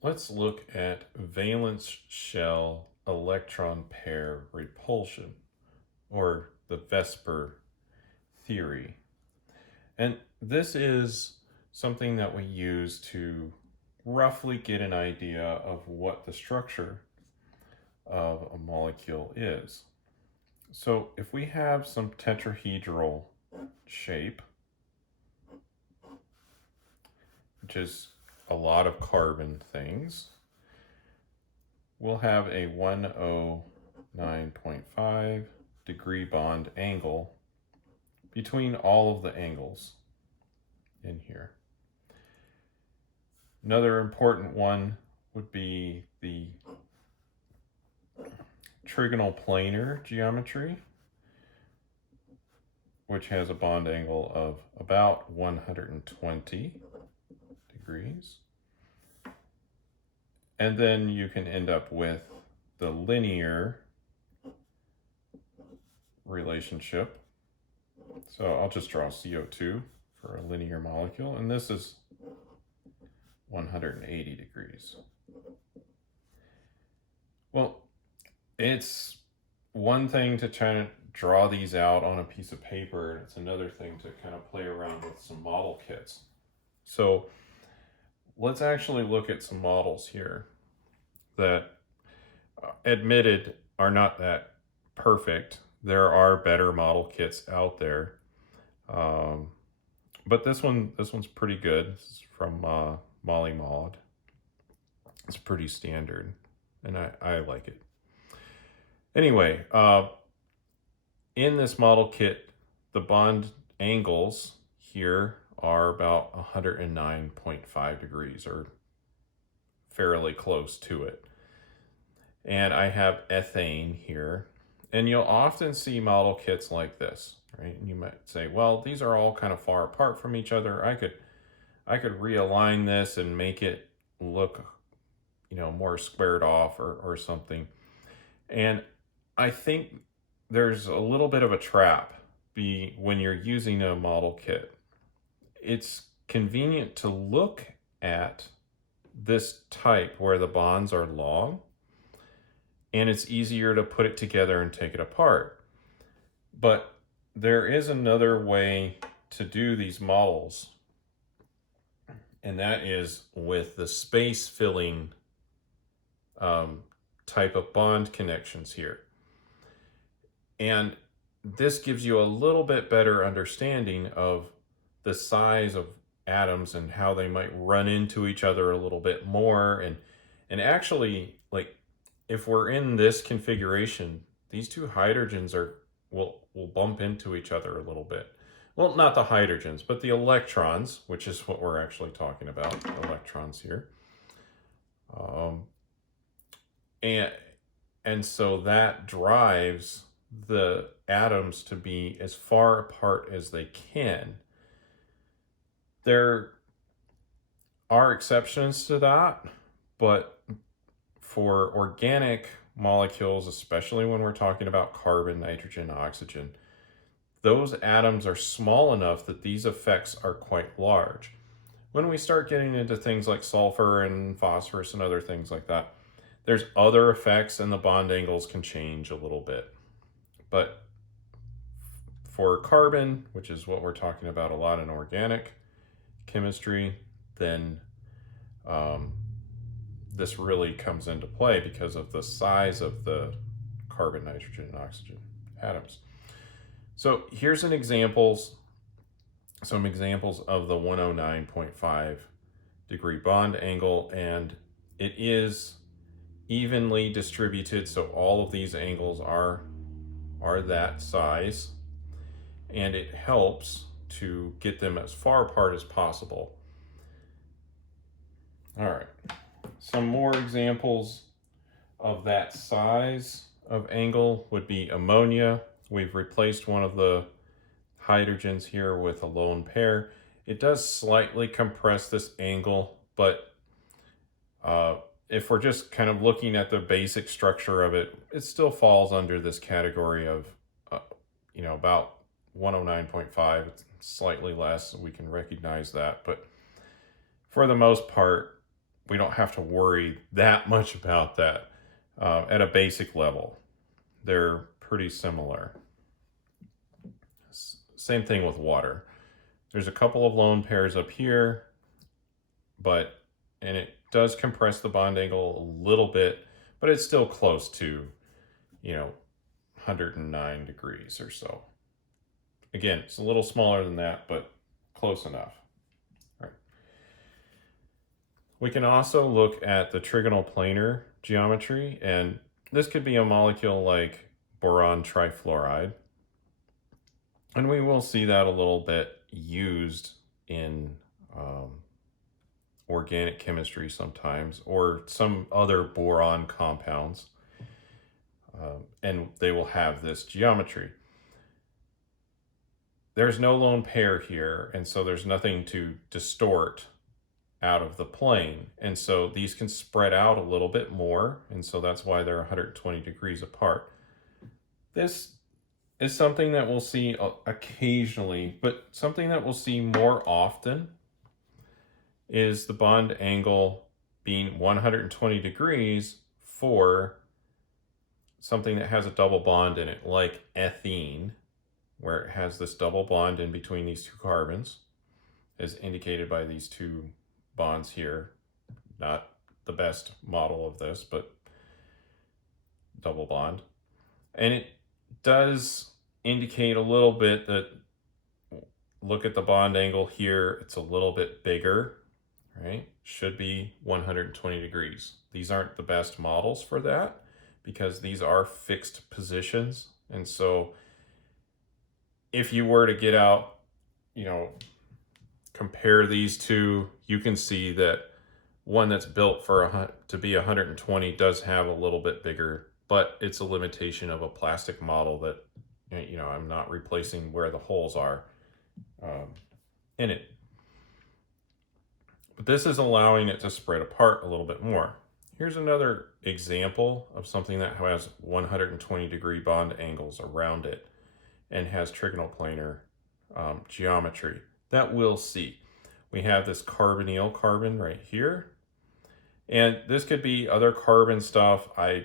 Let's look at valence shell electron pair repulsion, or the VSEPR theory. And this is something that we use to roughly get an idea of what the structure of a molecule is. So if we have some tetrahedral shape, which is a lot of carbon things, we'll have a 109.5 degree bond angle between all of the angles in here. Another important one would be the Trigonal Planar geometry, which has a bond angle of about 120 degrees. And then you can end up with the linear relationship. So I'll just draw CO2 for a linear molecule, and this is 180 degrees. Well, it's one thing to try to draw these out on a piece of paper, and it's another thing to kind of play around with some model kits. So let's actually look at some models here that, admitted, are not that perfect. There are better model kits out there, but this one's pretty good. This is from Molly Maud. It's pretty standard, and I like it. Anyway, in this model kit, the bond angles here are about 109.5 degrees, or fairly close to it. And I have ethane here. And you'll often see model kits like this, right? And you might say, well, these are all kind of far apart from each other. I could realign this and make it look, more squared off or something. And I think there's a little bit of a trap when you're using a model kit. It's convenient to look at this type where the bonds are long, and it's easier to put it together and take it apart. But there is another way to do these models, and that is with the space filling type of bond connections here. And this gives you a little bit better understanding of the size of atoms and how they might run into each other a little bit more. And actually, like, if we're in this configuration, these two hydrogens will bump into each other a little bit. Well, not the hydrogens, but the electrons, which is what we're actually talking about, electrons here. And so that drives the atoms to be as far apart as they can. There are exceptions to that, but for organic molecules, especially when we're talking about carbon, nitrogen, oxygen, those atoms are small enough that these effects are quite large. When we start getting into things like sulfur and phosphorus and other things like that, there's other effects and the bond angles can change a little bit. But for carbon, which is what we're talking about a lot in organic chemistry, then this really comes into play because of the size of the carbon, nitrogen, and oxygen atoms. So here's some examples of the 109.5 degree bond angle, and it is evenly distributed, so all of these angles are that size, and it helps to get them as far apart as possible. All right, some more examples of that size of angle would be ammonia. We've replaced one of the hydrogens here with a lone pair. It does slightly compress this angle, but if we're just kind of looking at the basic structure of it, it still falls under this category of, about 109.5. It's slightly less, so we can recognize that. But for the most part, we don't have to worry that much about that at a basic level. They're pretty similar. Same thing with water. There's a couple of lone pairs up here, and it does compress the bond angle a little bit, but it's still close to, 109 degrees or so. Again, it's a little smaller than that, but close enough. All right. We can also look at the trigonal planar geometry, and this could be a molecule like boron trifluoride. And we will see that a little bit used in organic chemistry sometimes, or some other boron compounds. And they will have this geometry. There's no lone pair here, and so there's nothing to distort out of the plane. And so these can spread out a little bit more, and so that's why they're 120 degrees apart. This is something that we'll see occasionally, but something that we'll see more often is the bond angle being 120 degrees for something that has a double bond in it, like ethene, where it has this double bond in between these two carbons, as indicated by these two bonds here. Not the best model of this, but double bond. And it does indicate a little bit that, look at the bond angle here, it's a little bit bigger, right? Should be 120 degrees. These aren't the best models for that because these are fixed positions. And so if you were to get out, compare these two, you can see that one that's built to be 120 does have a little bit bigger, but it's a limitation of a plastic model that, I'm not replacing where the holes are in it. But this is allowing it to spread apart a little bit more. Here's another example of something that has 120 degree bond angles around it and has trigonal planar geometry that we'll see. We have this carbonyl carbon right here, and this could be other carbon stuff. I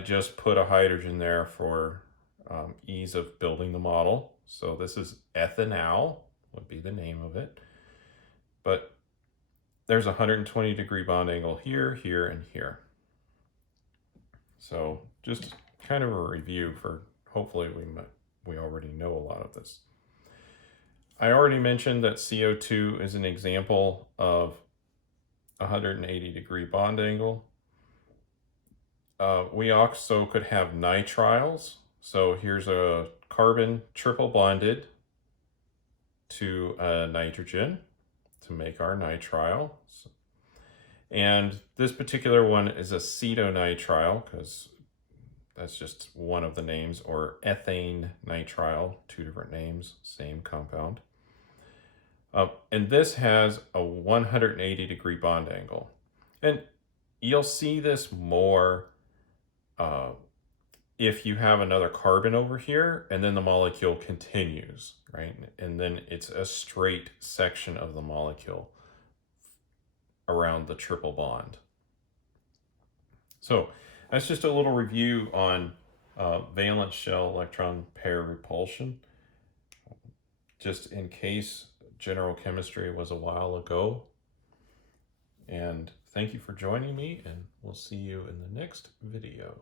just put a hydrogen there for ease of building the model. So this is ethanal, would be the name of it. But there's a 120 degree bond angle here, here, and here. So just kind of a review for, hopefully we already know a lot of this. I already mentioned that CO2 is an example of 180 degree bond angle. We also could have nitriles. So here's a carbon triple bonded to a nitrogen to make our nitrile. And this particular one is acetonitrile, because that's just one of the names, or ethane nitrile, two different names, same compound. And this has a 180 degree bond angle. And you'll see this more if you have another carbon over here and then the molecule continues, right? And then it's a straight section of the molecule around the triple bond. So that's just a little review on valence shell electron pair repulsion. Just in case general chemistry was a while ago. And thank you for joining me, and we'll see you in the next video.